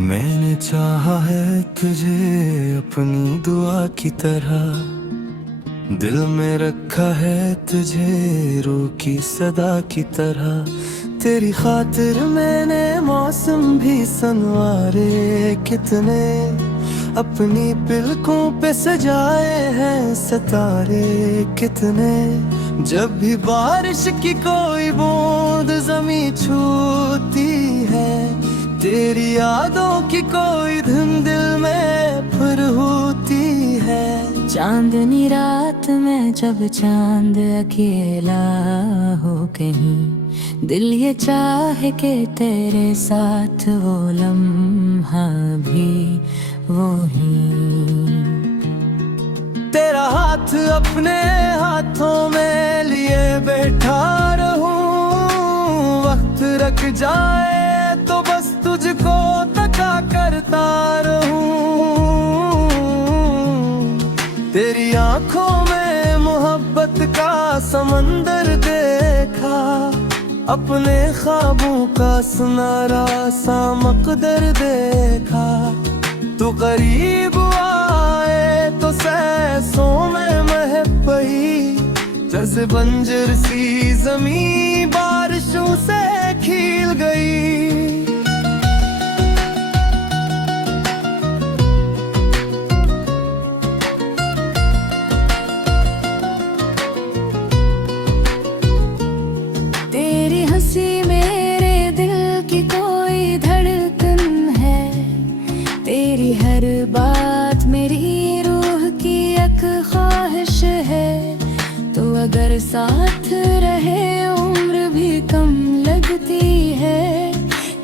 मैंने चाहा है तुझे अपनी दुआ की तरह, दिल में रखा है तुझे रूह की सदा की तरह। तेरी खातिर मैंने मौसम भी संवारे कितने, अपनी पिलकों पे सजाए हैं सितारे कितने। जब भी बारिश की कोई बूंद जमी छूती है, तेरी यादों की कोई धुन दिल में फिर होती है। चांदनी रात में जब चांद अकेला हो कहीं, दिल ये चाहे के तेरे साथ वो लम्हा भी वो ही। तेरा हाथ अपने हाथों में लिए बैठा रहूं, वक्त रख जाए तो बस तुझको तका करता रहूं। तेरी आंखों में मोहब्बत का समंदर देखा, अपने ख्वाबों का सुनहरा सा मकदर देखा। तू करीब आए तो सांसों में महक बही, जैसे बंजर सी जमीन बारिशों से खिल गई। तेरी हंसी मेरे दिल की कोई धड़कन है, तेरी हर बात मेरी रूह की एक ख्वाहिश है। तो अगर साथ रहे उम्र भी कम लगती है,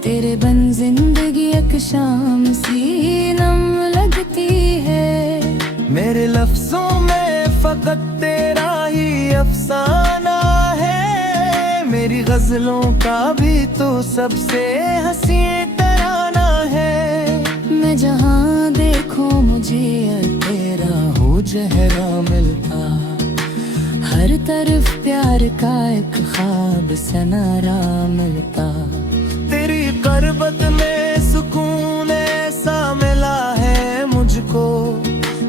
तेरे बिन जिंदगी एक शाम सी नम लगती है। मेरे लफ्जों में फकत तेरा ही अफसाना है, मेरी गजलों का भी तो सबसे हंसी तराना है। मैं जहाँ देखूं मुझे तेरा हो चेहरा मिलता, हर तरफ प्यार का एक ख्वाब सनारा मिलता। तेरी करबत में सुकून ऐसा मिला है मुझको,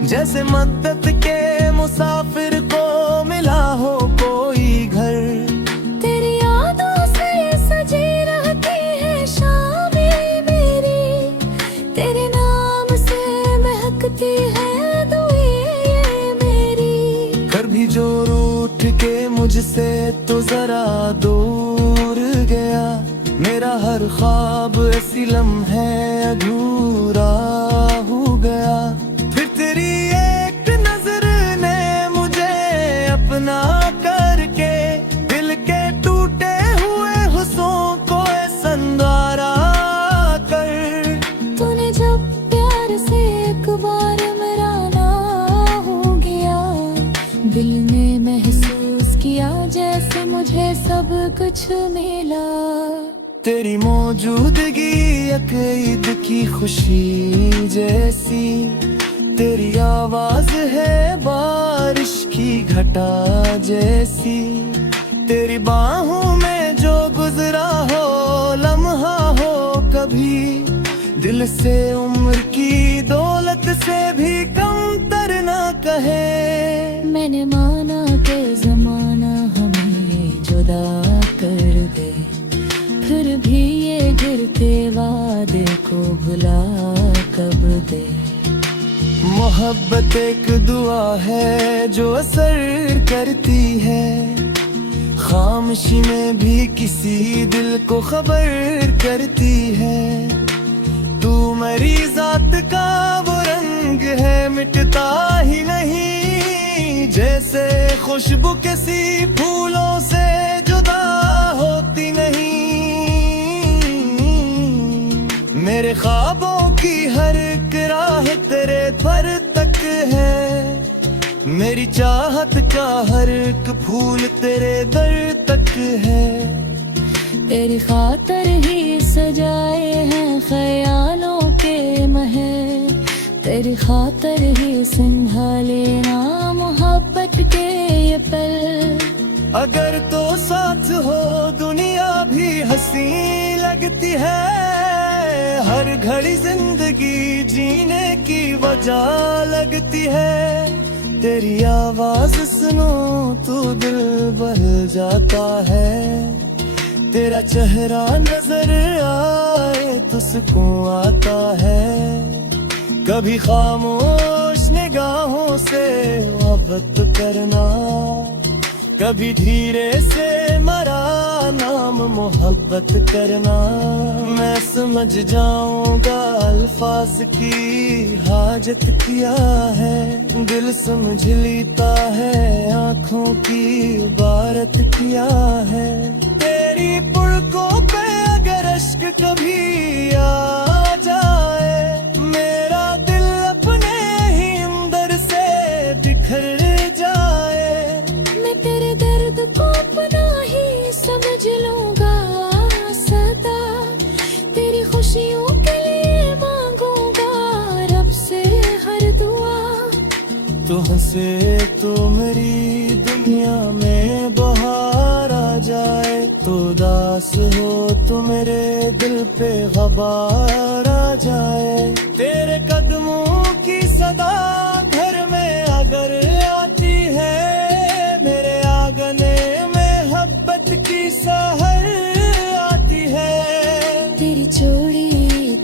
जैसे मद्दत के मुसाफिर को मिला हो कोई घर। तेरी यादों से सजी रहती है शामें मेरी, तेरे नाम से महकती है दुआएं मेरी। कर भी जो रूठ के मुझसे तो जरा दूर गया, मेरा हर ख्वाब ऐसी लम्हे अधूरा हो गया। फिर तेरी एक नजर ने मुझे अपना करके, दिल के टूटे हुए हुस्नों को संवारा कर। तूने जब प्यार से एक बार मेरा नाम हो गया, दिल ने महसूस किया जैसे मुझे सब कुछ मिला। तेरी मौजूदगी एक ईद की खुशी जैसी, तेरी आवाज है बारिश की घटा जैसी। तेरी बाहों में जो गुजरा हो लम्हा हो कभी, दिल से उम्र की दौलत से भी कम तर ना कहे। मैंने माना के जमाना हमें जुदा कर दे, फिर भी ये गिरते वादे को भुला कब दे। मोहब्बत एक दुआ है जो असर करती है, खामोशी में भी किसी दिल को खबर करती है। तू मेरी जात का वो रंग है मिटता ही नहीं, जैसे खुशबू किसी फूलों से जुदा होती नहीं। मेरे ख्वाबों की हर एक राह तेरे पर तक है, मेरी चाहत का हर एक फूल तेरे दर तक है। तेरी खातर ही सजाए हैं ख्यालों के महल, तेरी खातर ही संभाले ना मोहब्बत के ये पल। अगर तो साथ हो दुनिया भी हंसी लगती है, हर घड़ी जिंदगी जीने की वजह लगती है। तेरी आवाज सुनो तो दिल बहल जाता है। तेरा चेहरा नजर आए तो सुकून आता है। कभी खामोश निगाहों से मोहब्बत करना, कभी धीरे से मरा नाम मोहब्बत करना। मैं समझ जाऊंगा अल्फाज की हाजत किया है। दिल समझ लेता है आंखों की इबारत किया है। तेरी पुड़कों पे अगर अश्क कभी आ जाए, मेरा दिल अपने ही अंदर से बिखर जाए। मैं तेरे दर्द को अपना ही समझ लूंगा सदा। तेरी खुशियों के लिए मांगूंगा रब से हर दुआ। तू हंसे तो मेरी दुनिया में बहार आ जाए। तो उदास हो तो मेरे दिल पे गबार आ जाए। तेरे कदमों की सदा घर में अगर आती है, मेरे आंगने में मोहब्बत की सहर आती है। तेरी चोरी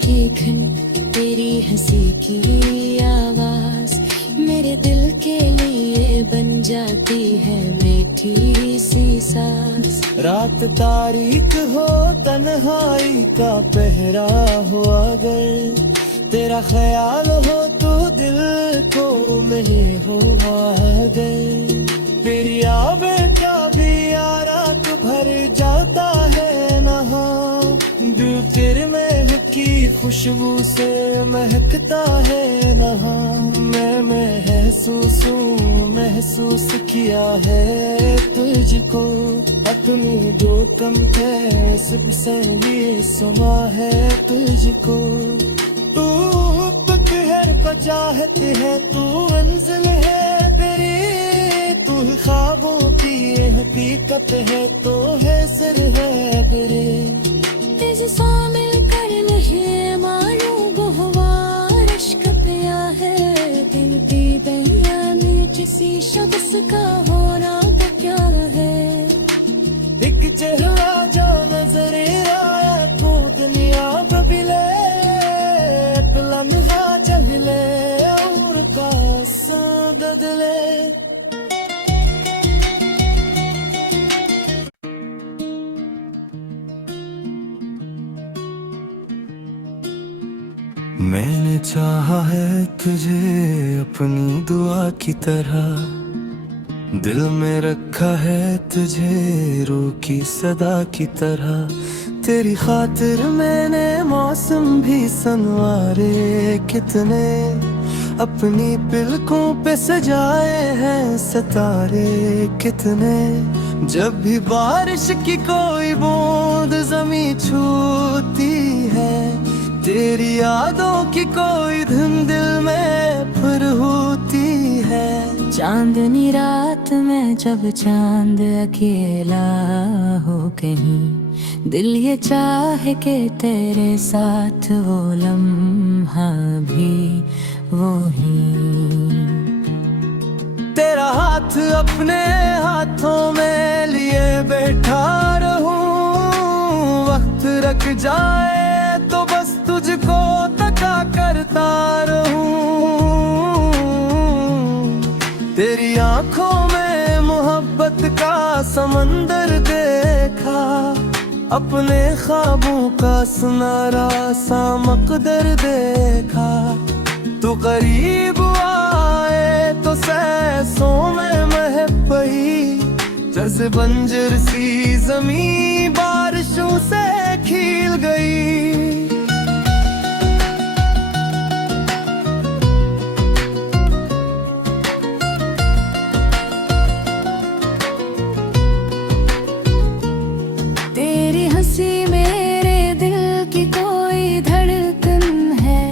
की खन, तेरी हंसी की आवाज मेरे दिल के लिए बन जाती है मीठी सी सांस। रात तारीख हो तन्हाई का पहरा हो अगर, तेरा ख्याल हो तो दिल को में हो अगर। तेरी आवें का भी रात भर जाता है नहा। दिल तेरे महक की खुशबू से महकता है नहा। मैं महसूस किया है तुझको अपनी दो कम कैसे से ये सुना है तुझको। तू पहर बचाहत है, तू मंजिल है तेरी। तू ख्वाबों की ये हकीकत है, तो है सिर है तेरे। तेरे शामिल कर नहीं मालूम बहुवार इश्क पिया है। दिल की दुनिया में किसी शख्स का होना तो क्या है। एक चेहरा जो नजर आया तो दुनिया बदले। एक लम्हा चले और का बदले। मैंने चाहा है तुझे अपनी दुआ की तरह। दिल में रखा है तुझे रूह की सदा की तरह। तेरी खातिर मैंने मौसम भी संवारे कितने। अपनी पिलकों पे सजाए हैं सितारे कितने। जब भी बारिश की कोई बूंद जमी छूती है, तेरी यादों की कोई धुन दिल में फिर होती है। चांदनी रात में जब चांद अकेला हो कहीं, दिल ये चाहे के तेरे साथ वो लम्हा भी वो ही। तेरा हाथ अपने हाथों में लिए बैठा रहूं। वक्त रख जाए तो बस तुझको तका करता रहूं। तेरी आंखों में मोहब्बत का समंदर देखा। अपने ख्वाबों का सुनहरा सा मकदर देखा। तू करीब आए तो सांसों में महक बही। जैसे बंजर सी जमीन बारिशों से खिल गई। तेरी हंसी मेरे दिल की कोई धड़कन है।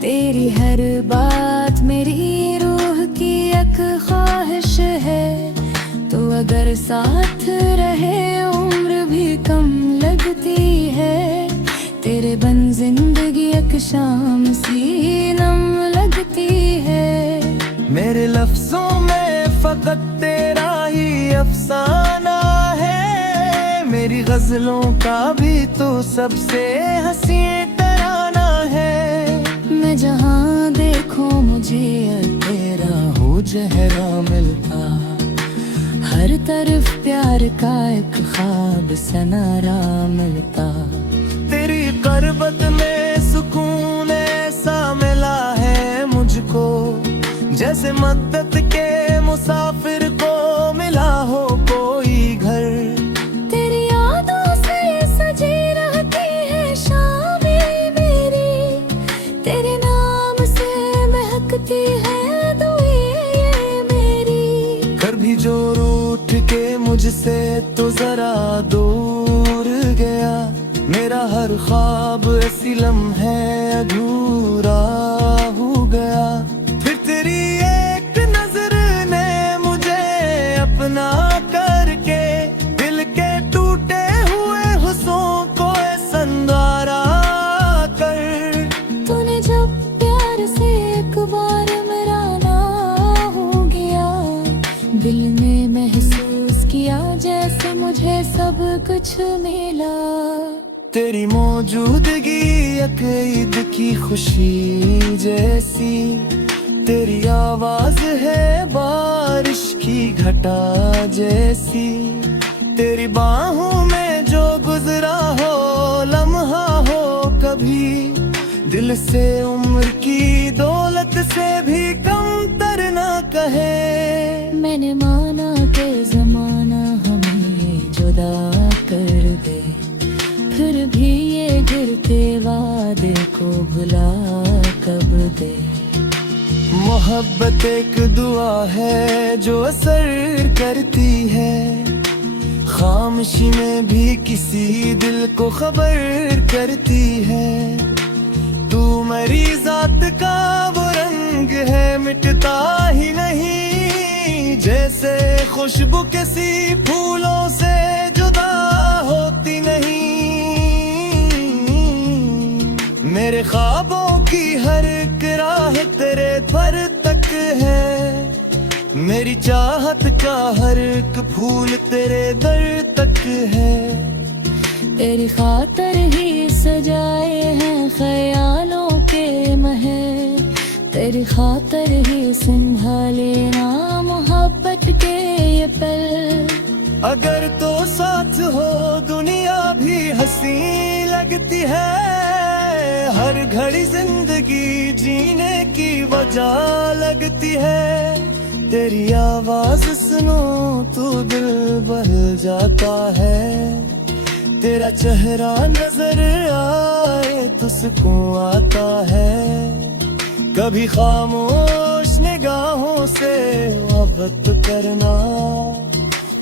तेरी हर बात मेरी रूह की एक ख्वाहिश है। तो अगर साथ रहे उम्र भी कम लगती है। तेरे बन जिंदगी शाम सी नम लगती है। मेरे लफ्जों में फकत तेरा ही अफसाना है, मेरी गजलों का भी तो सबसे हंसी तराना है। मैं जहाँ देखूं मुझे तेरा हो चेहरा मिलता, हर तरफ प्यार का एक ख्वाब सनारा मिलता। तेरी करबत में सुकून ऐसा मिला है मुझको, जैसे मद्दत के मुसाफिर को मिला हो कोई घर। तेरी यादों से सजी रहती है शामें मेरी, तेरे नाम से महकती है दुआएं मेरी। कभी जो रूठ के मुझसे तो जरा दूर गया, मेरा हर ख्वाब ऐसी लम्हे अधूरा हो गया। फिर तेरी एक नजर ने मुझे अपना करके दिल के टूटे हुए हुस्नों को संवारा कर। तूने जब प्यार से एक बार मेरा नाम हो गया, दिल ने महसूस किया जैसे मुझे सब कुछ मिला। तेरी मौजूदगी एक ईद की खुशी जैसी, तेरी आवाज है बारिश की घटा जैसी। तेरी बाहों में जो गुजरा हो लम्हा हो कभी, दिल से उम्र की दौलत से भी कम तर ना कहे। मैंने माना कि जमाना हमें जुदा कर दे, फिर भी ये गिरते वादे को भुला कब दे। मोहब्बत एक दुआ है जो असर करती है, खामोशी में भी किसी दिल को खबर करती है। तू मेरी जात का वो रंग है मिटता ही नहीं, जैसे खुशबू किसी फूलों से जुदा होती नहीं। मेरे ख्वाबों की हर एक राह तेरे पर तक है, मेरी चाहत का हर एक फूल तेरे दर तक है। तेरी खातर ही सजाए हैं ख्यालों के महल, तेरी खातर ही संभाले ना मोहब्बत के ये पल। अगर तो साथ हो दुनिया भी हंसी लगती है, हर घड़ी जिंदगी जीने की वजह लगती है। तेरी आवाज सुनो तो दिल बहल जाता है, तेरा चेहरा नजर आए तो सुकून आता है। कभी खामोश निगाहों से मोहब्बत करना,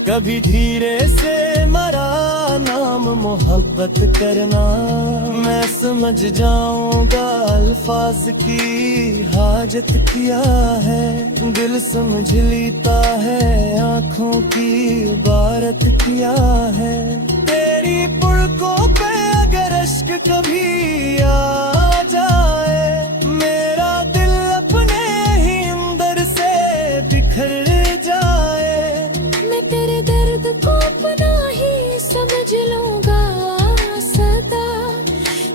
कभी धीरे से मरा नाम मोहब्बत करना। मैं समझ जाऊंगा अल्फाज की हाजत क्या है, दिल समझ लेता है आंखों की इबारत क्या है। तेरी पुड़कों पे अगर अश्क कभी आ जाए, मेरा दिल अपने ही अंदर से बिखर जाए। मैं तेरे दर्द को अपना ही समझ लूंगा सदा,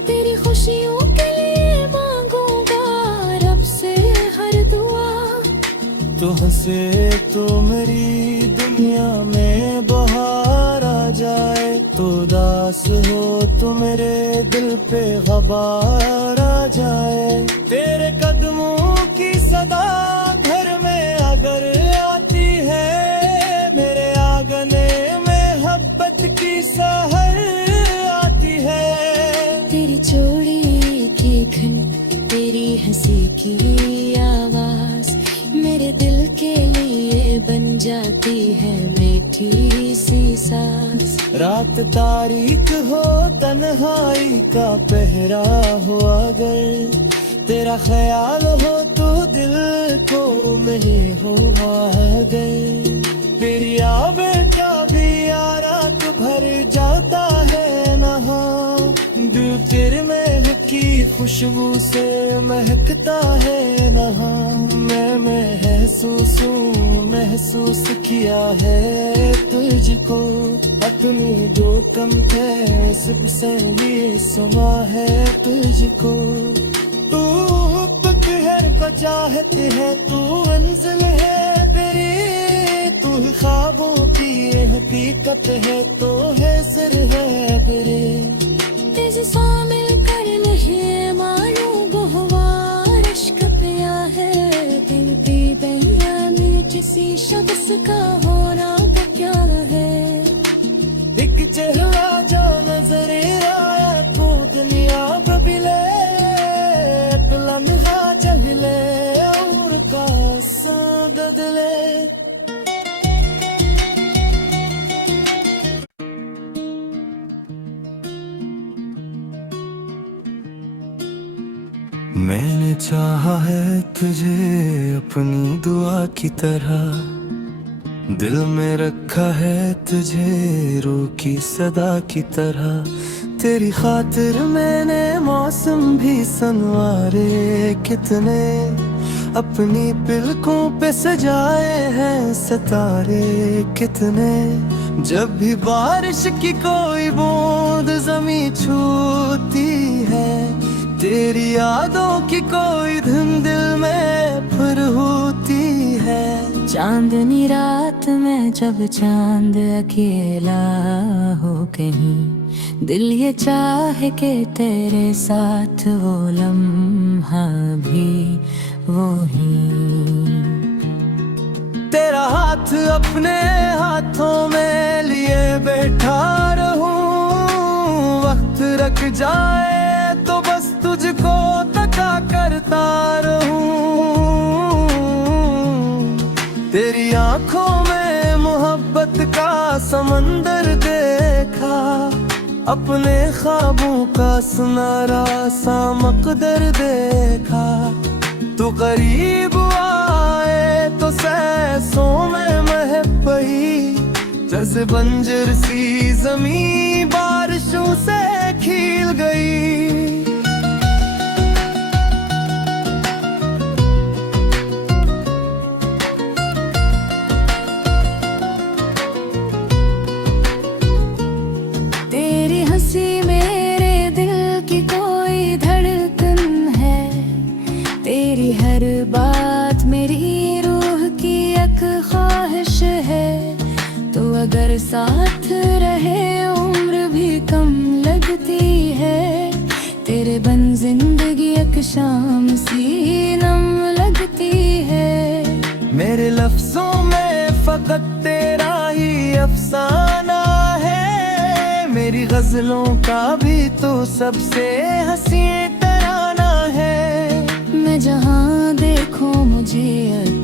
तेरी खुशियों के लिए मांगूंगा रब से हर दुआ। तू हंसे तो मेरी दुनिया में बहार आ जाए, तो उदास हो तो मेरे दिल पे गबार आ जाए। तेरे कदमों की सदा घर में अगर आती है, मेरे आंगने में मोहब्बत की सहर आती है। तेरी चोड़ी की खन, तेरी हंसी की आवाज, मेरे दिल के लिए बन जाती है मीठी सी सांस। रात तारीख हो तन्हाई का पहरा हो, अगर तेरा ख्याल हो तो दिल को नहीं हो अगर। तेरी आवे का भी रात भर जाता है नहा, दिल तेरे महक की खुशबू से महकता है नहा। मैं महसूस किया है तुझको, अपनी जो कम थे सिर्फ से भी सुना है तुझको। तू पकड़ का चाहत है, तू मंजिल है तेरी, तू ख्वाबों की ये हकीकत है, तो है सिर है तेरे। तुझे शामिल कर नहीं मालूम बहुवार इश्क पिया है, दिल की दैया में किसी शख्स का होना तो क्या है। एक चेहरा जो नजर आया तो दुनिया बदले, एक लम्हा चले और का बदले। मैंने चाहा है तुझे अपनी दुआ की तरह, दिल में रखा है तुझे रूह की सदा की तरह। तेरी खातिर मैंने मौसम भी संवारे कितने, अपनी पिलकों पे सजाए हैं सितारे कितने। जब भी बारिश की कोई बूंद जमी छूती है, तेरी यादों की कोई धुन दिल में फिर होती है। चांदनी रात में जब चांद अकेला हो कहीं, दिल ये चाहे के तेरे साथ वो लम्हा भी वो ही। तेरा हाथ अपने हाथों में लिए बैठा रहूं, वक्त रख जाए तो बस तुझको तका करता रहूं। तेरी आंखों में मोहब्बत का समंदर देखा, अपने ख्वाबों का सुनहरा सा मकदर देखा। तू करीब आए तो सांसों में महक बही, जैसे बंजर सी जमीन बारिशों से खिल गई। तेरी हंसी मेरे दिल की कोई धड़कन है, तेरी हर बात मेरी रूह की एक ख्वाहिश है। तो अगर साथ रहे उम्र भी कम लगती है, तेरे बन जिंदगी एक शाम सी नम लगती है। मेरे लफ्जों में फकत तेरा ही अफसाना है, मेरी गजलों का भी तो सबसे हंसी तराना है। मैं जहाँ देखूं मुझे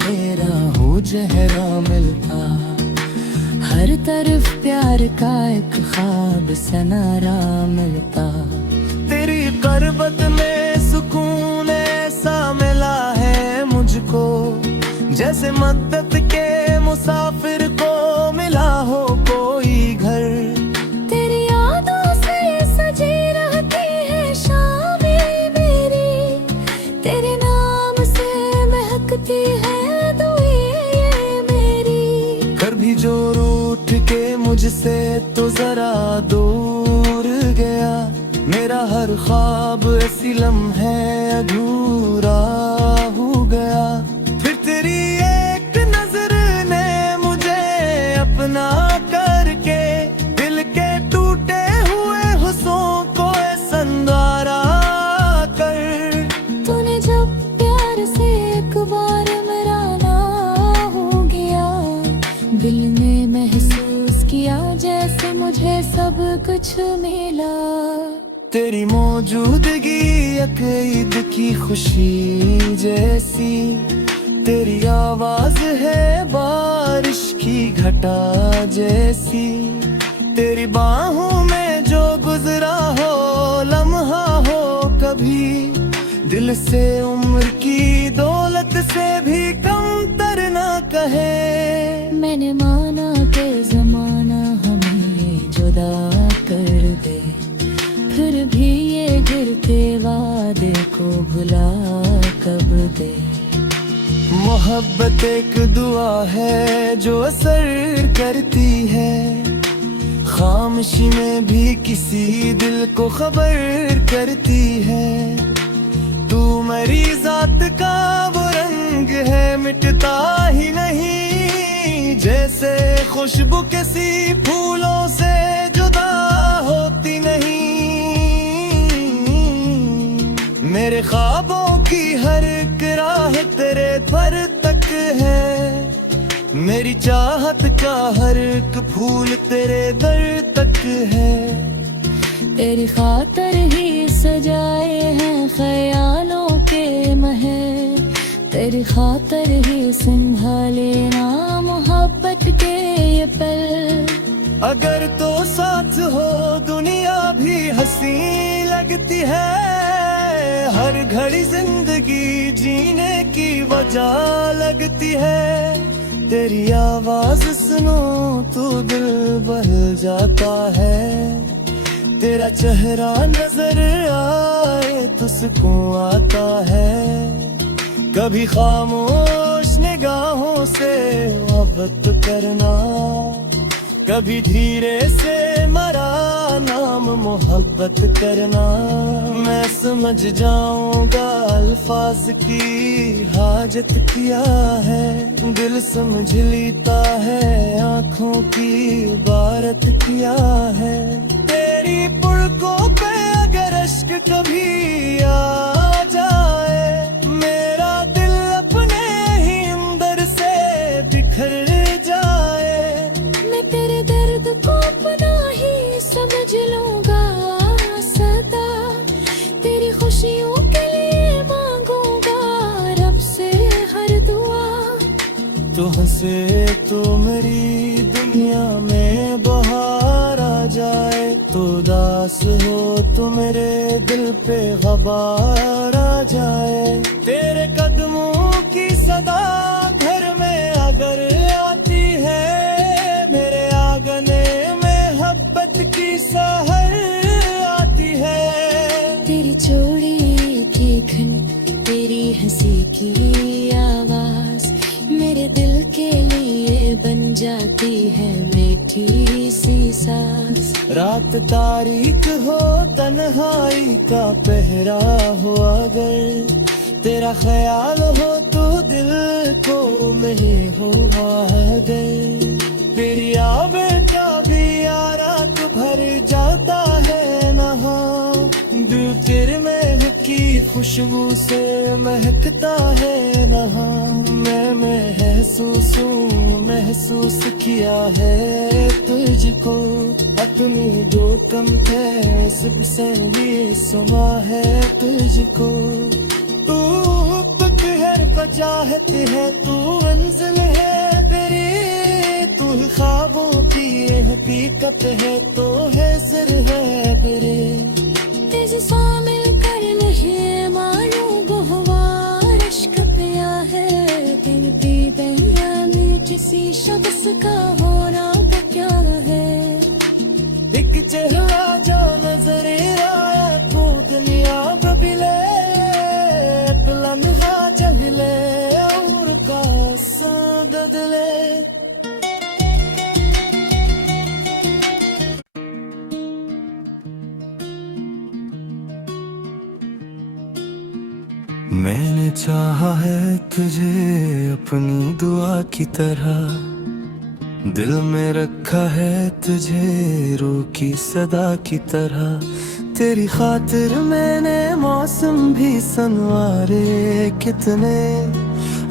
तेरा हो चेहरा मिलता, हर तरफ प्यार का एक ख्वाब सनारा मिलता। तेरी करबत में सुकून ऐसा मिला है मुझको, जैसे मद्दत के मुसाफिर को मिला हो कोई घर। तेरी यादों से सजी रहती है शामें मेरी, तेरे नाम से महकती है दुआएं मेरी। कर भी जो रूठ के मुझसे तो जरा दूर गया, मेरा हर ख्वाब ऐसी लम्हे अधूरा हो गया। फिर तेरी एक नजर ने मुझे अपना करके, दिल के टूटे हुए हुस्नों को संवारा कर। तूने जब प्यार से एक बार मेरा नाम हो गया, दिल ने महसूस किया जैसे मुझे सब कुछ मिला। तेरी मौजूदगी एक ईद की खुशी जैसी, तेरी आवाज है बारिश की घटा जैसी। तेरी बाहों में जो गुजरा हो लम्हा हो कभी, दिल से उम्र की दौलत से भी कम तर ना कहे। मैंने माना के जमाना हमें जुदा कर दे, फिर भी ये गिरते वादे को भुला कब दे। मोहब्बत एक दुआ है जो असर करती है, खामोशी में भी किसी दिल को खबर करती है। तू मेरी जात का वो रंग है मिटता ही नहीं, जैसे खुशबू किसी फूलों से जुदा होती नहीं। मेरे ख्वाबों की हर एक राह तेरे दर तक है, मेरी चाहत का हर एक फूल तेरे दर तक है। तेरी खातर ही सजाए हैं ख्यालों के महल, तेरी खातर ही संभाले ना मोहब्बत के ये पल। अगर तो साथ हो दुनिया भी हंसी लगती है, हर घड़ी जिंदगी जीने की वजह लगती है। तेरी आवाज सुनो तो दिल बहल जाता है, तेरा चेहरा नजर आए तो सुकून आता है। कभी खामोश निगाहों से मोहब्बत करना, कभी धीरे से मरा नाम मोहब्बत करना। मैं समझ जाऊंगा अल्फाज की हाजत क्या है, दिल समझ लेता है आंखों की इबारत क्या है। तेरी पुलकों पे अगर अश्क कभी आ जाए, मेरा दिल अपने ही अंदर से बिखर जाए। मैं तेरे दर्द को अपना ही समझ लूंगा सदा, तेरी खुशियों के लिए मांगूंगा रब से हर दुआ। तो हंसे तो मेरी दुनिया में बहार आ जाए, तो उदास हो तो मेरे दिल पे ग़बार आ जाए। तेरे कदमों की सदा घर में अगर आती है, मेरे आंगने में मोहब्बत की सहर आती है। तेरी चोड़ी की खन, तेरी हंसी की आवाज मेरे दिल के लिए बन जाती है मीठी सी सांस। रात तारीख हो तन्हाई का पहरा हो, अगर तेरा ख्याल हो तो दिल को नहीं हो अगर। तेरी आवे का भी रात भर जाता है नहा, दिल तेरे महक की खुशबू से महकता है नहा। मैं महसूस किया है तुझको, अपनी दो कम थे सबसे भी सुना है तुझको। तू पहर बचाहत है, तू मंजिल है तेरी, तू ख्वाबों की ये हकीकत है, तो है सिर है तेरे। तेरे शामिल कर नहीं मालूम गुहवार इश्क पिया है, दिल की दैया में किसी शख्स का होना तो क्या है। एक चेहरा जो नजर आया तो दुनिया बदले, लम्हा चले और का बदले। मैंने चाहा है तुझे अपनी दुआ की तरह, दिल में रखा है तुझे रूह की सदा की तरह। तेरी खातिर मैंने मौसम भी संवारे कितने,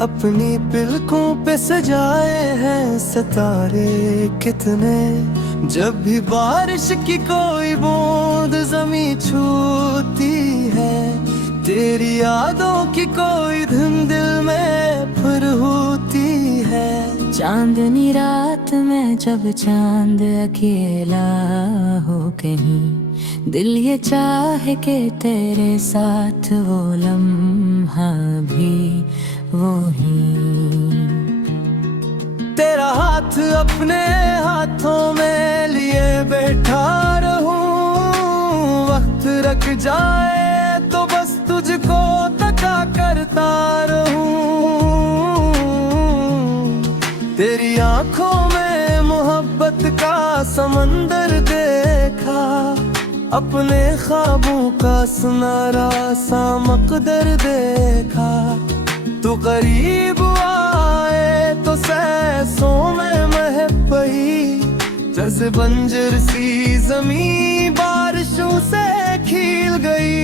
अपनी पिलकों पे सजाए हैं सितारे कितने। जब भी बारिश की कोई बूंद ज़मीं छूती है, तेरी यादों की कोई धुन दिल में फुर होती है। चांदनी रात में जब चांद अकेला हो कहीं, दिल ये चाहे के तेरे साथ वो लम्हा भी वो ही। तेरा हाथ अपने हाथों में लिए बैठा रहूं, वक्त रख जाए तो बस तुझको समंदर देखा, अपने ख्वाबों का सुनहरा सा मकदर देखा। तू करीब आए तो सांसों में महक बही, जैसे बंजर सी जमीन बारिशों से खिल गई।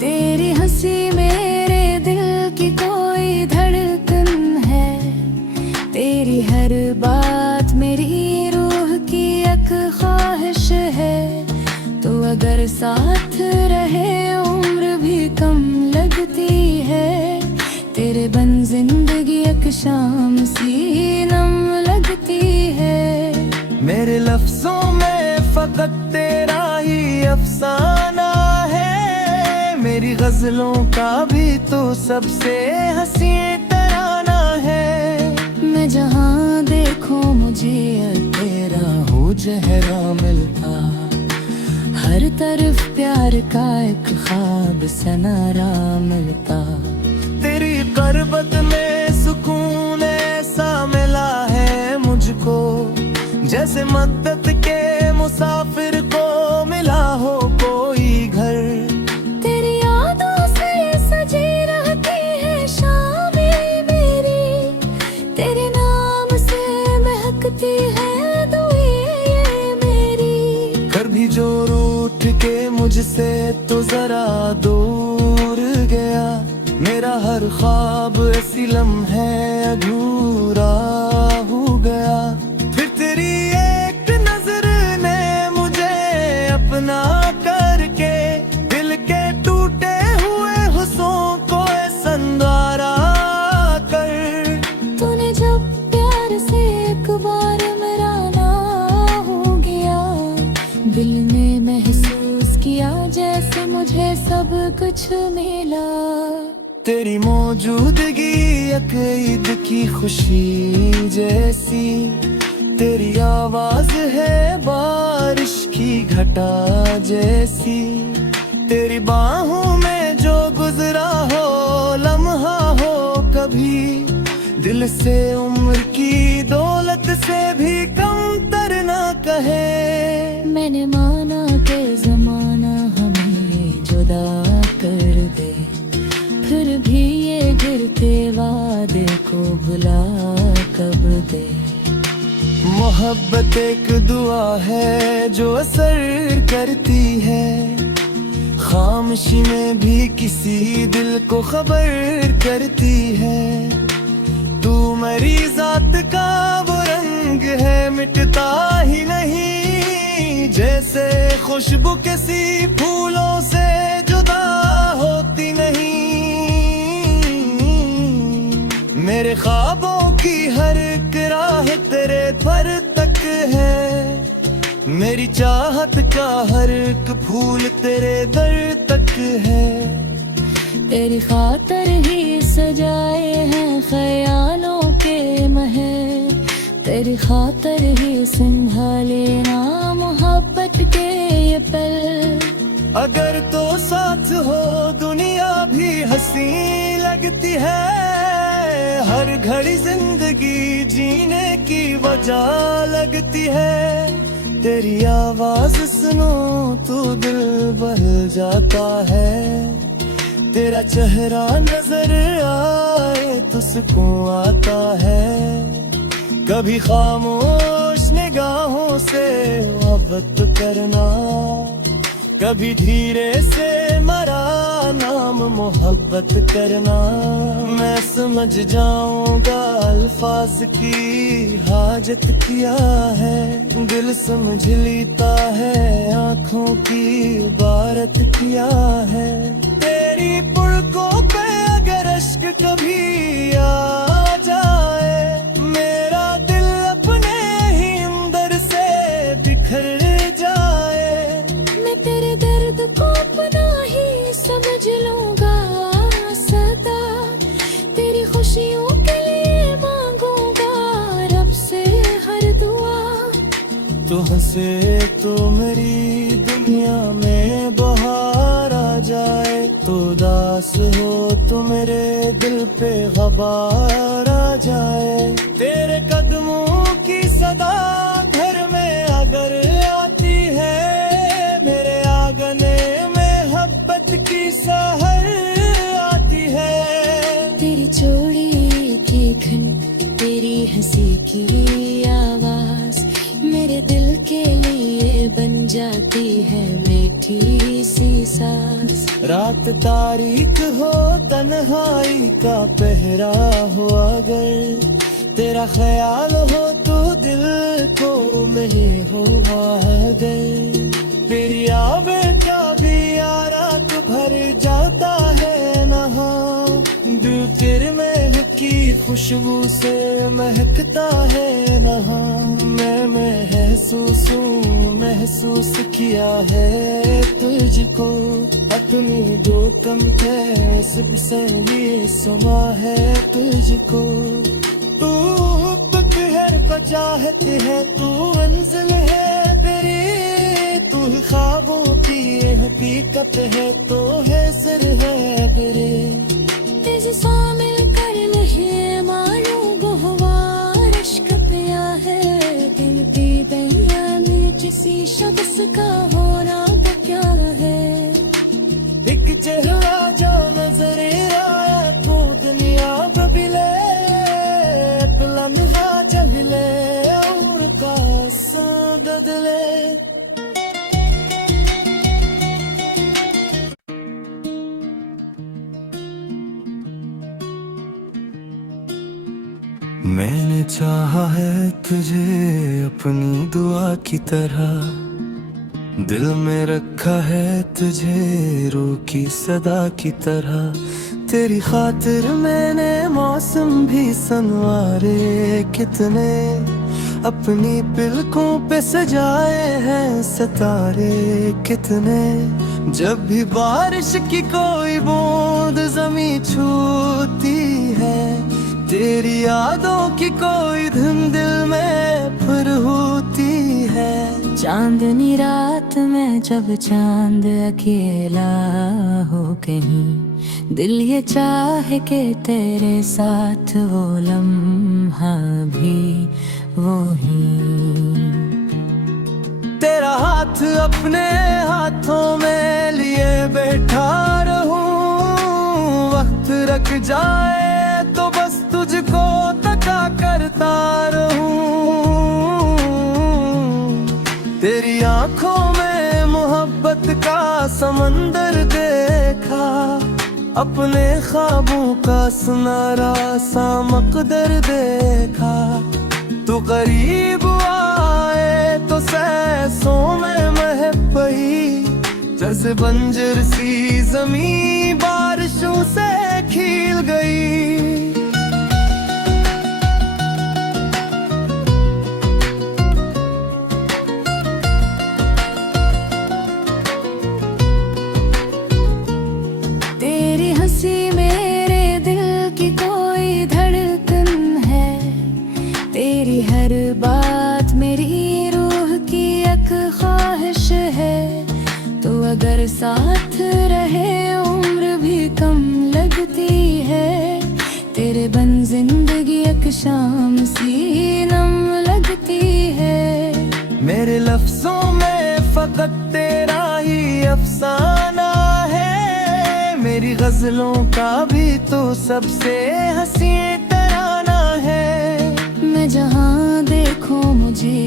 तेरी हंसी मेरे दिल की कोई धड़कन है, तेरी हर बात मेरी रूह की एक ख्वाहिश है। तो अगर साथ रहे उम्र भी कम लगती है, तेरे बिन जिंदगी एक शाम सी नम लगती है। मेरे लफ्जों में फकत तेरा ही अफसाना है, मेरी गजलों का भी तो सबसे हंसी तराना है। मैं जहाँ देखूं मुझे तेरा हो चेहरा मिलता, हर तरफ प्यार का एक ख्वाब सनारा मिलता। तेरी करबत में सुकून ऐसा मिला है मुझको, जैसे मद्दत के मुसाफिर को मिला हो कोई घर। तेरी यादों से सजी रहती है शामें मेरी, तेरे नाम से महकती है दुआएं मेरी। कभी जो रूठ के मुझसे तो जरा दूर गया, मेरा हर ख्वाब ऐसी लम्हे अधूरा हो गया। फिर तेरी एक नजर ने मुझे अपना करके, दिल के टूटे हुए हुस्सों को संवारा कर। तूने जब प्यार से एक बार मेरा नाम हो गया, दिल ने महसूस किया जैसे मुझे सब कुछ मिला। तेरी मौजूदगी एक ईद की खुशी जैसी, तेरी आवाज है बारिश की घटा जैसी। तेरी बाहों में जो गुजरा हो लम्हा हो कभी, दिल से उम्र की दौलत से भी कम तर ना कहे। मैंने माना कि जमाना हमें जुदा कर दे, फिर भी ये गिरते वादे को भुला कब दे। मोहब्बत एक दुआ है जो असर करती है, खामोशी में भी किसी दिल को खबर करती है। तू मेरी जात का वो रंग है मिटता ही नहीं, जैसे खुशबू किसी फूलों से जुदा होती नहीं। मेरे ख्वाबों की हर एक राह तेरे पर तक है, मेरी चाहत का हर एक फूल तेरे दर तक है। तेरी खातर ही सजाए हैं ख्यालों के महल, तेरी खातर ही संभाले ना मोहब्बत के ये पल। अगर तो साथ हो दुनिया भी हंसी लगती है, हर घड़ी जिंदगी जीने की वजह लगती है। तेरी आवाज सुनो तो दिल बहल जाता है, तेरा चेहरा नजर आए तो सुकून आता है। कभी खामोश निगाहों से मोहब्बत करना, कभी धीरे से मरा नाम मोहब्बत करना। मैं समझ जाऊंगा अल्फाज की हाजत क्या है, दिल समझ लेता है आंखों की इबारत क्या है। तेरी पुलकों पे अगर अश्क कभी आ जाए, मेरा दिल अपने ही अंदर से बिखर जाए। मैं तेरे दर्द को अपना ही समझ लूंगा सदा, तेरी खुशियों के लिए मांगूंगा रब से हर दुआ। तो हंसे तो मेरी दुनिया में पास हो तो मेरे दिल पे ग़बार आ जाए। तेरे कदमों की सदा घर में अगर आती है, मेरे आंगने में मोहब्बत की सहर आती है। तेरी चोड़ी की खन, तेरी हंसी की आवाज मेरे दिल के लिए बन जाती है मीठी सी सांस। रात तारीख हो, तन्हाई का पहरा हो, अगर तेरा ख्याल हो तो दिल को नहीं हो अगर। तेरी आवे का भी रात भर जाता है नहा, दिल तेरे महक की खुशबू से महकता है नहा। मैं महसूस किया है तुझको, अपनी दो कम कैसे से ये सुना है तुझको। तू पहर बचाहत है, तू मंजिल है तेरी, तू ख्वाबों की ये हकीकत है, तो है सिर है तेरे। तेरे शामिल कर नहीं मानो गुहवार इश्क पिया है, गिनती दुनिया में किसी शख्स का होना तो क्या है। एक चेहरा जो नजर आया तो दुनिया बदले, लम्हा चले और का बदले। मैंने चाहा है तुझे अपनी दुआ की तरह, दिल में रखा है तुझे रूह की सदा की तरह। तेरी खातिर मैंने मौसम भी संवारे कितने, अपनी पिलकों पे सजाए हैं सितारे कितने। जब भी बारिश की कोई बूंद जमी छूती है, तेरी यादों की कोई धुन दिल में फिर होती है। चांदनी रात में जब चांद अकेला हो कहीं, दिल ये चाहे के तेरे साथ वो लम्हा भी वो ही। तेरा हाथ अपने हाथों में लिए बैठा रहूं, वक्त रख जाए तो बस तुझको तका करता रहूं। तेरी आंखों में मोहब्बत का समंदर देखा, अपने ख्वाबों का सुनहरा सा मकदर देखा। तू करीब आए तो सांसों में महक बही, जैसे बंजर सी जमीन बारिशों से खिल गई। तेरी हंसी मेरे दिल की कोई धड़कन है, तेरी हर बात मेरी रूह की एक ख्वाहिश है। तो अगर साथ रहे उम्र भी कम लगती है, तेरे बन जिंदगी एक शाम सी नम लगती है। मेरे लफ्जों में फकत तेरा ही अफसाना है, मेरी गजलों का भी तो सबसे हंसी तराना है। मैं जहाँ देखूं मुझे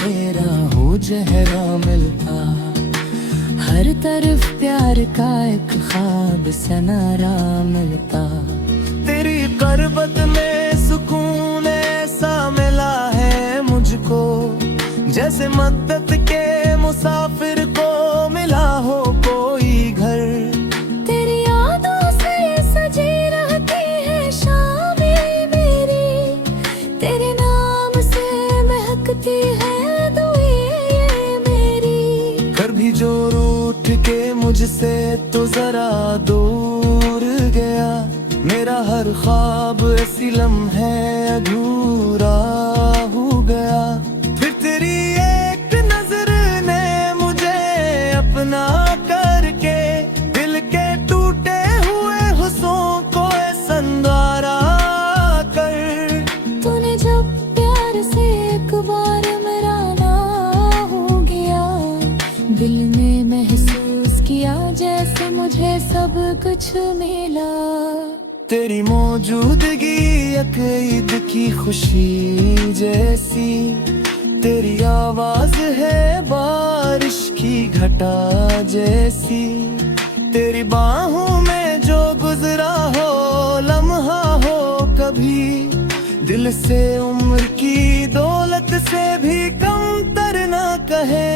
तेरा हो चेहरा मिलता, हर तरफ प्यार का एक ख्वाब सनारा मिलता। तेरी करबत में सुकून ऐसा मिला है मुझको, जैसे मद्दत के मुसाफिर को मिला हो कोई घर। तेरी यादों से सजी रहती है शामें मेरी, तेरे नाम से महकती है दुआएं मेरी। कर भी जो रूठ के मुझसे तो जरा दूर गया, मेरा हर ख्वाब ऐसी लम्हे अधूरा हो गया। फिर तेरी एक नजर ने मुझे अपना करके दिल के टूटे हुए जैसे मुझे सब कुछ मिला। तेरी मौजूदगी एक ईद की खुशी जैसी, तेरी आवाज है बारिश की घटा जैसी। तेरी बाहों में जो गुजरा हो लम्हा हो कभी, दिल से उम्र की दौलत से भी कम तर ना कहे।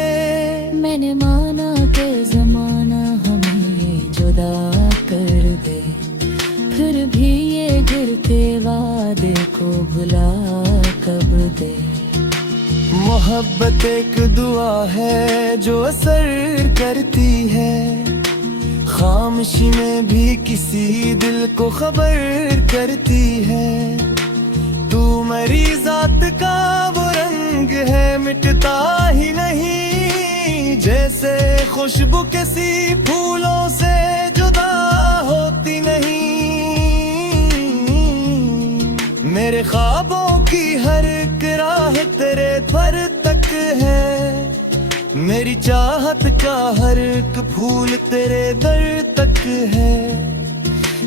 मैंने माना कि जमाना हमें जुदा कर दे, फिर भी ये गिरते वादे को भुला कब दे। मोहब्बत एक दुआ है जो असर करती है, खामोशी में भी किसी दिल को खबर करती है। तू मेरी जात का वो रंग है मिटता ही नहीं, जैसे खुशबू किसी फूलों से जुदा होती नहीं। मेरे ख्वाबों की हर एक राह तेरे पर तक है, मेरी चाहत का हर एक फूल तेरे दर तक है।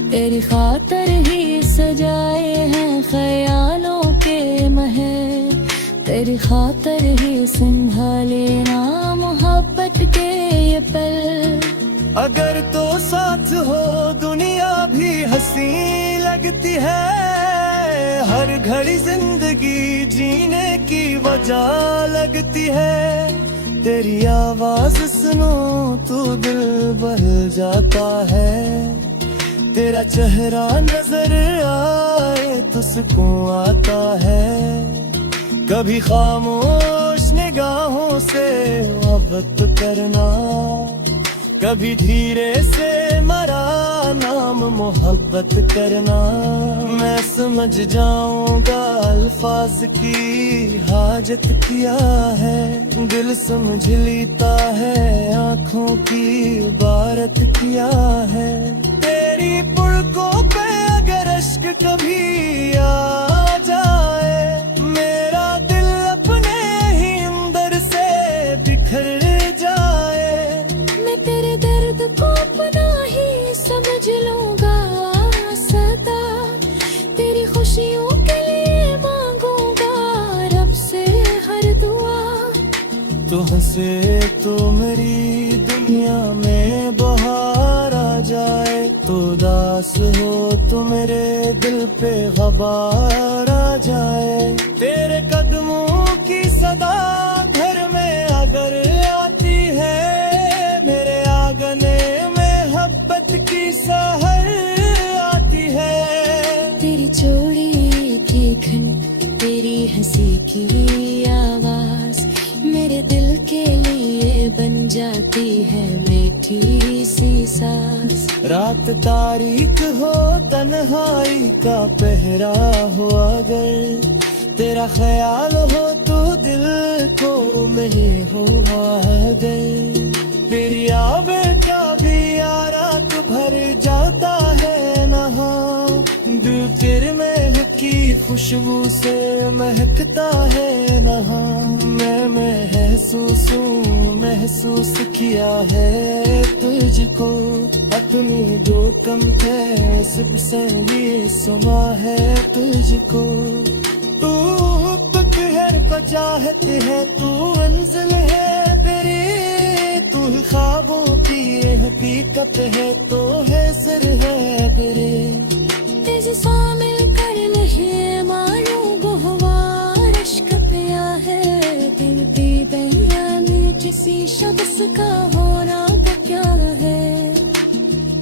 तेरी खातर ही सजाए हैं ख्यालों के महल, तेरी खातर ही संभाले ना मोहब्बत के ये पल। अगर तो साथ हो दुनिया भी हंसी लगती है, हर घड़ी जिंदगी जीने की वजह लगती है। तेरी आवाज सुनो तो दिल बहल जाता है, तेरा चेहरा नजर आए तो सुकून आता है। कभी खामोश निगाहों से मोहब्बत करना, कभी धीरे से मरा नाम मोहब्बत करना। मैं समझ जाऊंगा अल्फाज की हाजत क्या है, दिल समझ लेता है आँखों की इबारत क्या है। तेरी पुलकों पे अगर अश्क कभी आ जाए, मेरा दिल अपने ही अंदर से बिखर जाए। मैं तेरे दर्द को अपना ही समझ लूंगा सदा, तेरी खुशियों के लिए मांगूंगा रब से हर दुआ। तो हंसे तो मेरी दुनिया में बहार आ जाए, तो उदास हो तो मेरे दिल पे ग़बार आ जाए। तेरे कदमों की सदा घर में अगर आती है, मेरे आंगने में मोहब्बत की सहर आती है। तेरी चोरी की खन, तेरी हंसी की आवाज मेरे दिल के लिए बन जाती है मीठी सी सांस। रात तारीख हो तन्हाई का पहरा हो, अगर तेरा ख्याल हो तो दिल को मेरे हो अगर। तेरी आवे का भी रात भर जाता है नहा, दिल तेरे महक की खुशबू से महकता है नहा। मैं महसूस किया है तुझको, अपनी दो कम सिर्फ से भी सुना है तुझको। तू पकड़ बचाहत है, तू मंजिल है तेरी, तू ख्वाबों की ये हकीकत है, तो है सिर है तेरे। तेरे शामिल कर नहीं मानो गुहवार इश्क पिया है, दिल की दुनिया में किसी शख्स का होना तो क्या है।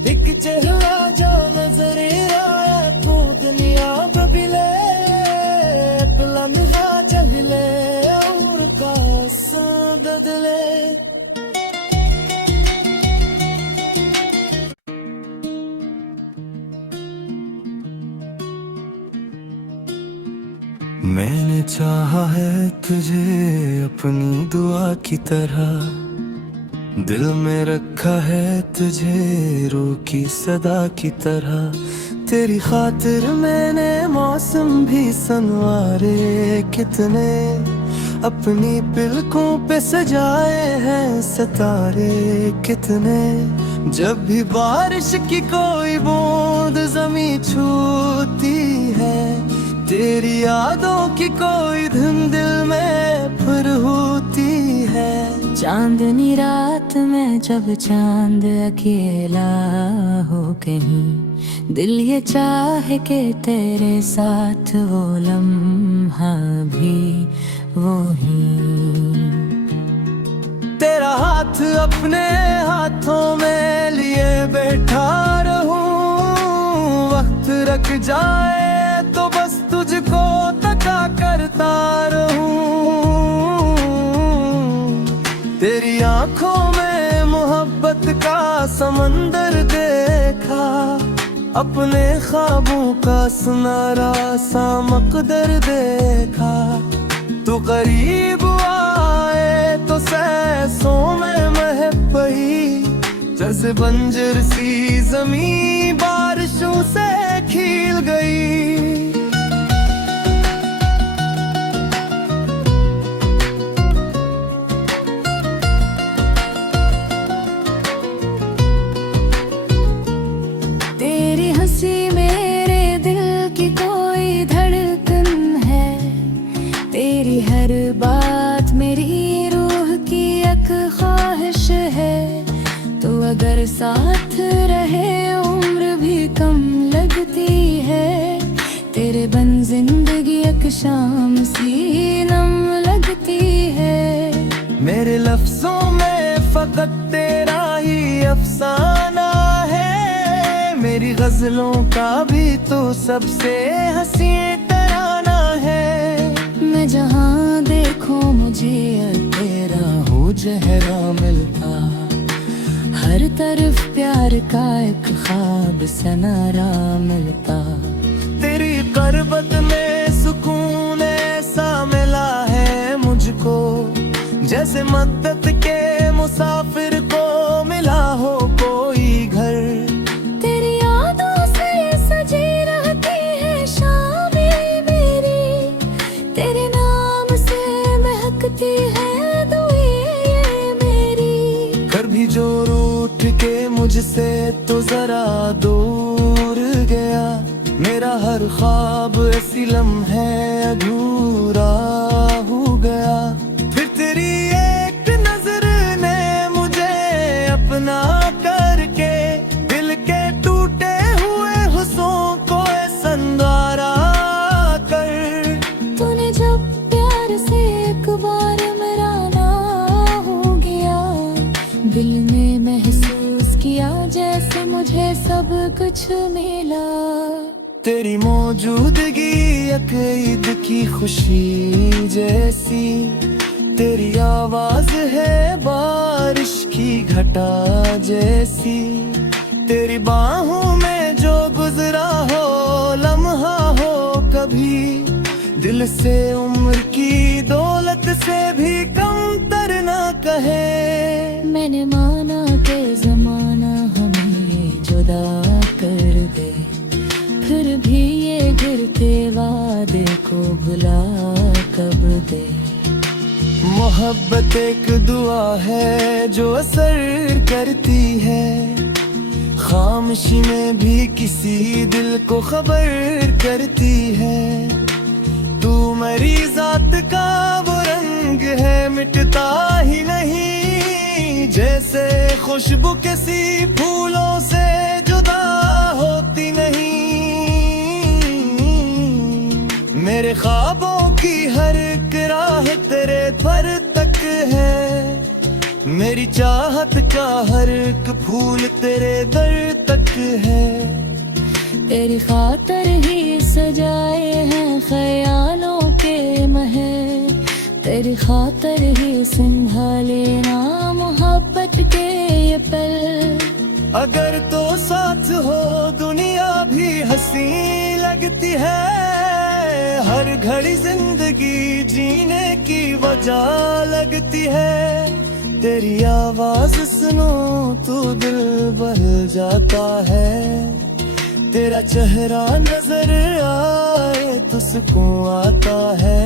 एक चेहरा जो नजर आया तो दुनिया बदले, लम्हा चले और का बदले। मैंने चाहा है तुझे अपनी दुआ की तरह, दिल में रखा है तुझे रूह की सदा की तरह। तेरी खातिर मैंने मौसम भी संवारे कितने, अपनी पिलकों पे सजाए हैं सितारे कितने। जब भी बारिश की कोई बूंद जमी छूती है, तेरी यादों की कोई धुन दिल में फिर होती है। चांदनी रात में जब चांद अकेला हो कहीं, दिल ये चाहे के तेरे साथ वो लम्हा भी वो ही। तेरा हाथ अपने हाथों में लिए बैठा रहूं, वक्त रख जाए तो बस तुझको तका करता रहूं। तेरी आंखों में मोहब्बत का समंदर देखा, अपने ख्वाबों का सुनहरा सा मकदर देखा। तू करीब आए तो सांसों में महक बही, जैसे बंजर सी जमीन बारिशों से खिल गई। तेरी हंसी मेरे दिल की कोई धड़कन है, तेरी हर बात मेरी रूह की एक ख्वाहिश है। तो अगर साथ रहे उम्र भी कम लगती है, तेरे बिन जिंदगी एक शाम सी नम लगती है। मेरे लफ्जों में फकत तेरा ही अफसाना है, मेरी गजलों का भी तो सबसे हंसी तराना है। मैं जहाँ देखूं मुझे तेरा हो चेहरा मिलता, हर तरफ प्यार का एक ख्वाब सनारा मिलता। तेरी करबत में सुकून ऐसा मिला है मुझको, जैसे मद्दत के मुसाफिर को मिला हो कोई घर। तेरी यादों से सजी रहती है शामें मेरी, तेरे नाम से महकती है दुआएं मेरी। कर भी जो रूठ के मुझसे तो जरा दूर गया, मेरा हर ख्वाब ऐसी लम्हे अधूरा हो गया। फिर तेरी एक नजर ने मुझे अपना करके, दिल के टूटे हुए हुस्नों को संवारा कर। तूने जब प्यार से एक बार मेरा नाम हो गया, दिल ने महसूस किया जैसे मुझे सब कुछ मिला। तेरी मौजूदगी एक ईद की खुशी जैसी, तेरी आवाज है बारिश की घटा जैसी। तेरी बाहों में जो गुजरा हो लम्हा हो कभी, दिल से उम्र की दौलत से भी कम तर ना कहे। मैंने माना के जमाना हमें जुदा कर दे, फिर भी ये गिरते वादे को भुला कब दे। मोहब्बत एक दुआ है जो असर करती है, खामोशी में भी किसी दिल को खबर करती है। तू मेरी जात का वो रंग है मिटता ही नहीं, जैसे खुशबू किसी फूलों से जुदा होती नहीं। मेरे ख्वाबों की हर एक राह तेरे पर तक है, मेरी चाहत का हर एक फूल तेरे दर तक है। तेरी खातर ही सजाए हैं ख्यालों के महल, तेरी खातर ही संभाले ना मोहब्बत के ये पल। अगर तो साथ हो दुनिया भी हंसी लगती है, हर घड़ी जिंदगी जीने की वजह लगती है। तेरी आवाज सुनो तो दिल बहल जाता है, तेरा चेहरा नजर आए तो सुकून आता है।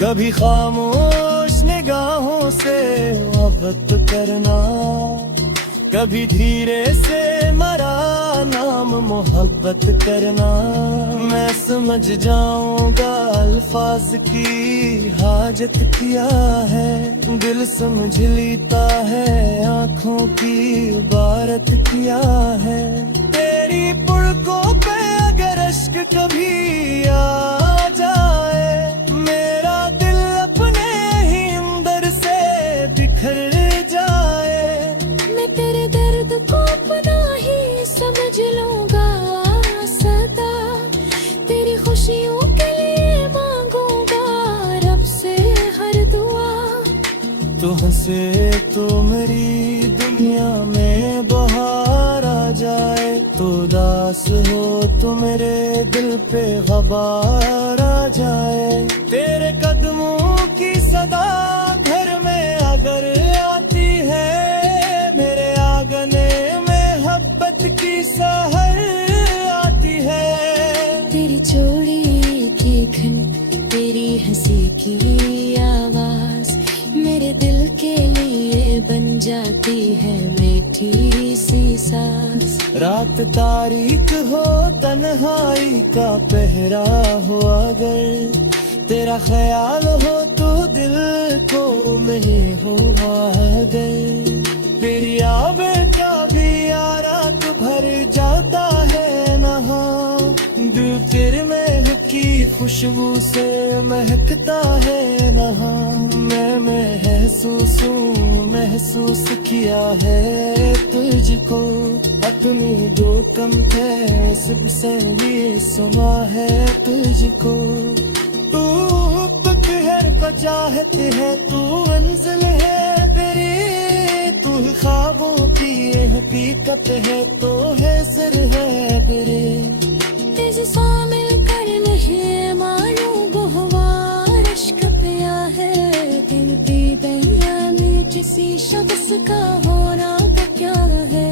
कभी खामोश निगाहों से मोहब्बत करना, कभी धीरे से मरा नाम मोहब्बत करना। मैं समझ जाऊंगा अल्फाज की हाजत क्या है, दिल समझ लेता है आंखों की इबारत क्या है। तेरी पुड़कों पे अगर अश्क कभी आ जाए, मेरा दिल अपने ही अंदर से बिखर जाए। मैं तेरे दर्द को अपना ही समझ लूंगा सदा, तेरी खुशियों के लिए मांगूंगा रब से हर दुआ। तू हंसे तो मेरी दुनिया में बहार आ जाए, तू उदास हो तो मेरे दिल पे ग़बार आ जाए। तेरे कदमों की सदा घर में अगर आती है, मेरे आंगने में मोहब्बत की सहर आती है। तेरी चोड़ी की खन, तेरी हंसी की आवाज मेरे दिल के लिए बन जाती है मीठी सी सांस। रात तारीख हो तन्हाई का पहरा हो अगर, तेरा ख्याल हो तो दिल को में हो अगर। तेरी आवे का भी रात भर जाता है नहा, दिल तेरे महक की खुशबू से महकता है नहा। मैं महसूस किया है तुझको, अपनी दो कम से भी सुना है तुझको। तू पहर बचाहत है, तू मंजिल है तेरी, तू ख्वाबों की ये हकीकत है, तो है सिर है तेरे। तेरे शामिल कर नहीं मालूम गुहवार इश्क पिया है, गिनती दुनिया में किसी शख्स का होना तो क्या है।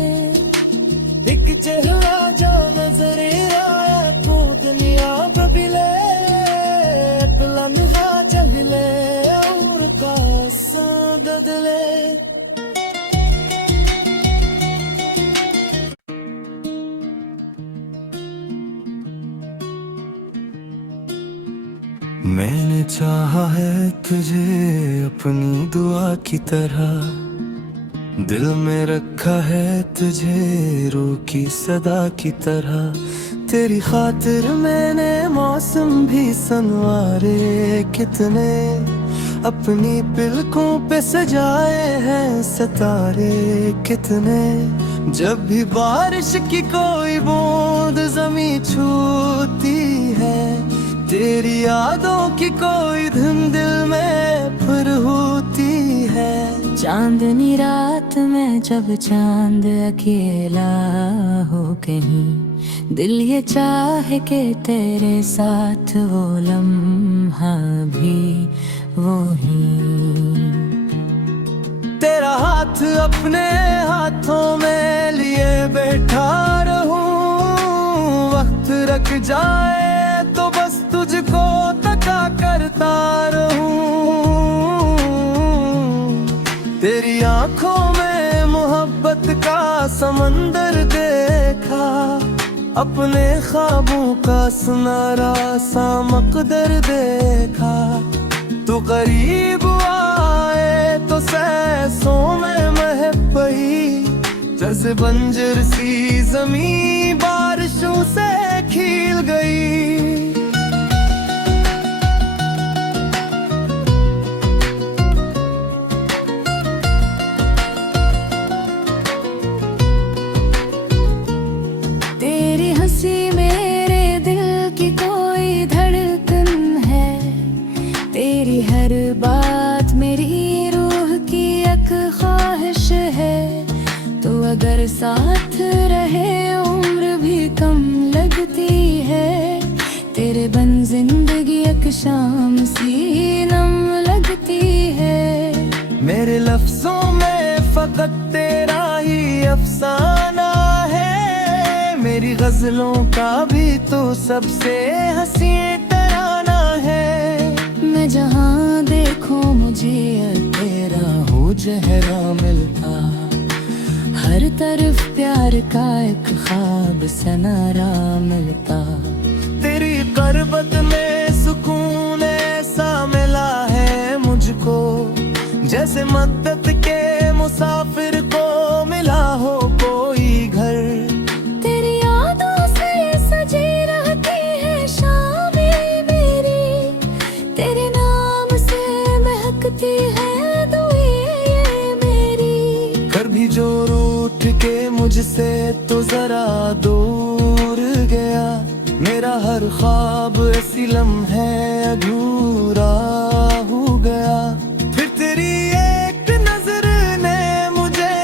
एक चेहरा जो नजर आया तो दुनिया बदले, एक लम्हा चले और का बदले। मैंने चाहा है तुझे अपनी दुआ की तरह, दिल में रखा है तुझे रूह की सदा की तरह। तेरी खातिर मैंने मौसम भी संवारे कितने, अपनी पिलकों पे सजाए हैं सितारे कितने। जब भी बारिश की कोई बूंद ज़मीं छूती है, तेरी यादों की कोई धुन दिल में फिर होती है। चांदनी रात में जब चांद अकेला हो कहीं, दिल ये चाहे के तेरे साथ वो लम्हा भी वो ही। तेरा हाथ अपने हाथों में लिए बैठा रहूं, वक्त रख जाए तो बस तुझको तका करता रहूं। तेरी आंखों में मोहब्बत का समंदर देखा, अपने ख्वाबों का सुनहरा सा मकदर देखा। तू करीब आए तो सांसों में महक बही, जैसे बंजर सी जमीन बारिशों से खिल गई। तेरी हंसी मेरे दिल की कोई धड़कन है, तेरी हर बात मेरी रूह की एक ख्वाहिश है। तो अगर साथ रहे उम्र भी कम लगती है, तेरे बिन जिंदगी एक शाम सी नम लगती है। मेरे लफ्जों में फकत तेरा ही अफसाना है, मेरी गजलों का भी तो सबसे हंसी तराना है। मैं जहाँ देखूं मुझे तेरा हो चेहरा मिलता, हर तरफ प्यार का एक ख्वाब सनारा मिलता। तेरी करबत में सुकून ऐसा मिला है मुझको, जैसे मद्दत के मुसाफिर को मिला हो कोई घर। तेरी यादों से सजी रहती है शामें मेरी, तेरे नाम से महकती है दुआएं मेरी। कभी जो रूठ के मुझसे तो जरा दूर गया, मेरा हर ख्वाब ऐसी लम्हे अधूरा हो गया। फिर तेरी एक नजर ने मुझे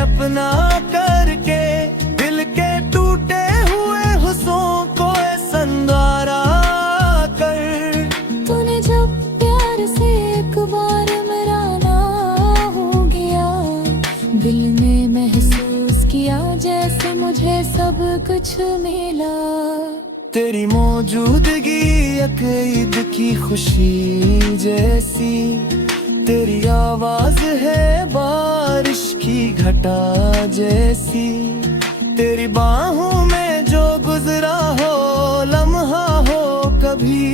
अपना करके दिल के टूटे हुए हुस्सों को संवारा कर। तूने जब प्यार से एक बार मेरा नाम हो गया, दिल ने महसूस किया जैसे मुझे सब कुछ मिला। तेरी मौजूदगी एक ईद की खुशी जैसी, तेरी आवाज है बारिश की घटा जैसी। तेरी बाहों में जो गुजरा हो लम्हा हो कभी,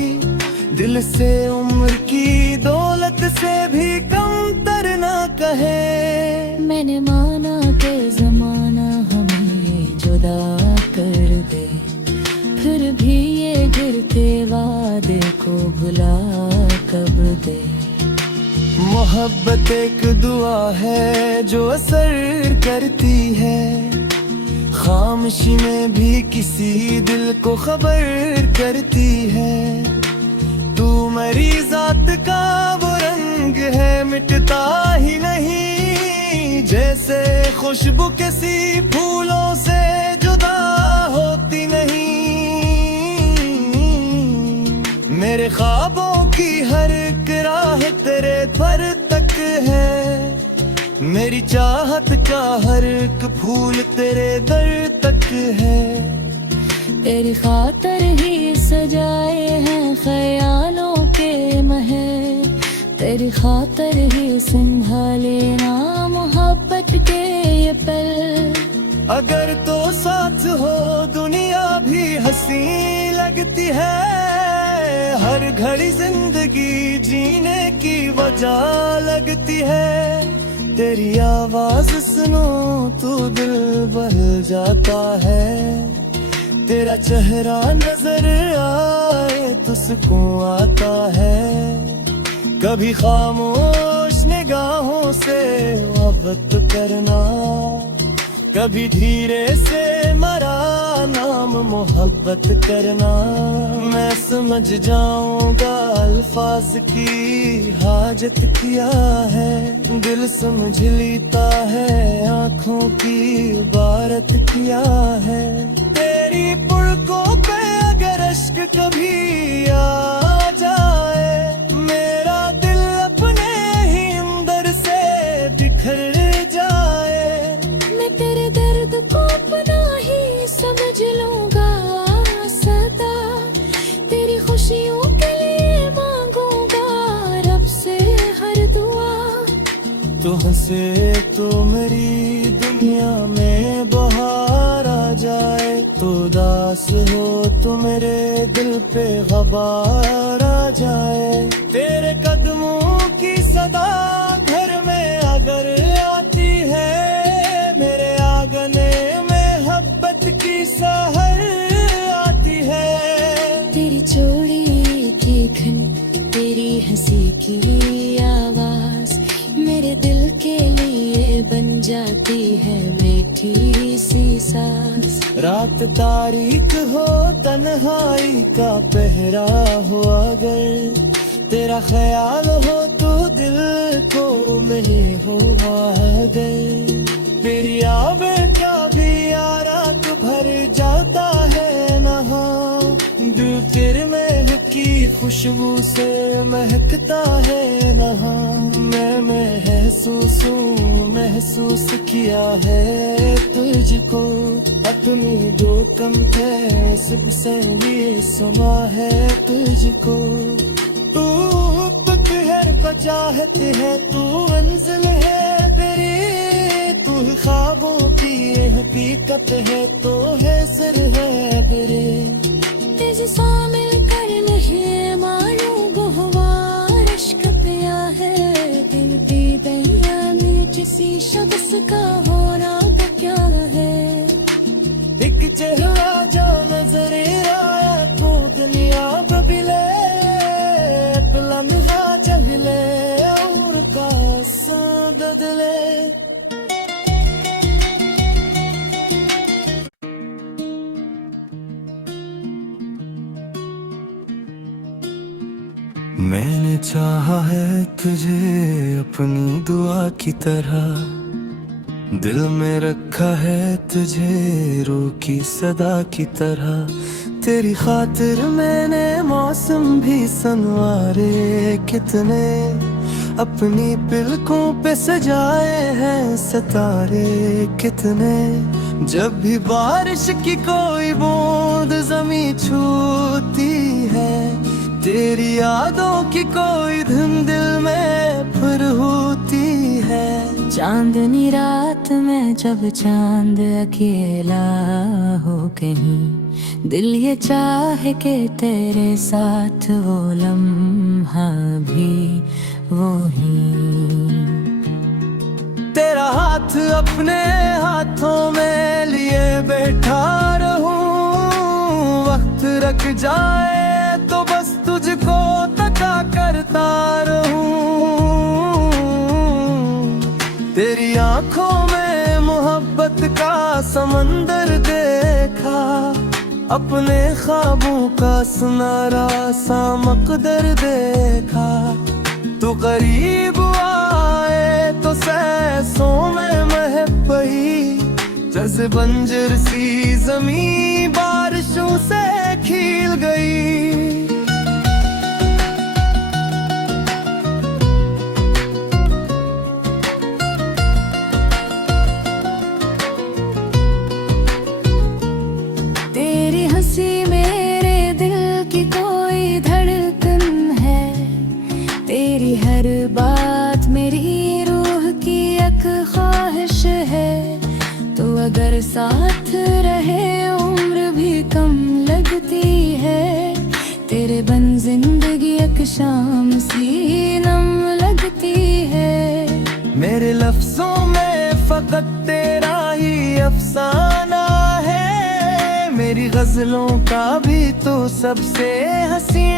दिल से उम्र की दौलत से भी कम तर ना कहे। मैंने माना कि जमाना हमें जुदा कर दे, फिर भी ये गिरते वादे को भुला कब दे। मोहब्बत एक दुआ है जो असर करती है, खामोशी में भी किसी दिल को खबर करती है। तू मेरी जात का वो रंग है मिटता ही नहीं, जैसे खुशबू किसी फूलों से जुदा होती नहीं। मेरे ख्वाबों की हर एक राह तेरे पर तक है, मेरी चाहत का हर एक फूल तेरे दर तक है। तेरी खातर ही सजाए हैं ख्यालों के महल, तेरी खातर ही संभाले ना मोहब्बत के ये पल। अगर तो साथ हो दुनिया भी हंसी लगती है, हर घड़ी जिंदगी जीने की वजह लगती है। तेरी आवाज सुनो तो दिल बहल जाता है, तेरा चेहरा नजर आए तो सुकून आता है। कभी खामोश निगाहों से मोहब्बत करना, कभी धीरे से मरा नाम मोहब्बत करना। मैं समझ जाऊंगा अल्फाज की हाजत क्या है, दिल समझ लेता है आंखों की इबारत क्या है। तेरी पुलकों पे अगर अश्क कभी आ जाए, मेरा दिल अपने ही अंदर से बिखर जाए। मैं तेरे दर्द को अपना ही समझ लूंगा सदा, तेरी खुशियों के लिए मांगूंगा रब से हर दुआ। तू हंसे तो मेरी दुनिया में बहार आ जाए, तो उदास हो तो मेरे दिल पे गबार आ जाए। तेरे कदमों की सदा घर में अगर आती है, मेरे आंगने में मोहब्बत की सहर आती है। तेरी चोरी की खन, तेरी हंसी की आवाज मेरे दिल के लिए बन जाती है मीठी सी सांस। रात तारीख हो तन्हाई का पहरा हो, अगर तेरा ख्याल हो तो दिल को नहीं हो अगर। तेरी आवें का भी रात भर जाता है नहा, दिल तेरे महक की खुशबू से महकता है नहा। मैं महसूस किया है तुझको, अपनी जो कम थे सब से भी सुना है तुझको। तू पतझड़ का चाहत है, तू मंजिल है तेरी, तू रूह ख्वाबों की ये हकीकत है तो है सिर है बरे तुझे शामिल कर नहीं मालूम गुहवार इश्क पिया है दिल की दैया में किसी शख्स का होना तो क्या है। एक चेहरा जो नजर आया तो दुनिया बदले लम्हा चले और का बदले। मैंने चाहा है तुझे अपनी दुआ की तरह दिल में रखा है तुझे रूह की सदा की तरह तेरी खातिर मैंने मौसम भी संवारे कितने अपनी पिलकों पे सजाए हैं सितारे कितने जब भी बारिश की कोई बूंद जमी छूती है तेरी यादों की कोई धुन दिल में फिर होती है। चांदनी रात में जब चांद अकेला हो कहीं दिल ये चाहे के तेरे साथ वो लम्हा भी वो ही तेरा हाथ अपने हाथों में लिए बैठा रहूं वक्त रख जाए तो बस तुझको तका करता रहूं तेरी आंखों में मोहब्बत का समंदर देखा अपने ख्वाबों का सुनहरा सा मकदर देखा तू करीब आए तो सांसों में महक बही जैसे बंजर सी जमीन बारिशों से खिल गई। तेरी हंसी मेरे दिल की कोई धड़कन है तेरी हर बात मेरी रूह की एक ख्वाहिश है तो अगर साथ रहे उम्र भी कम लगती है तेरे बन जिंदगी एक शाम सी नम लगती है। मेरे लफ्जों में फकत तेरा ही अफसाना है मेरी गजलों का भी तो सबसे हंसी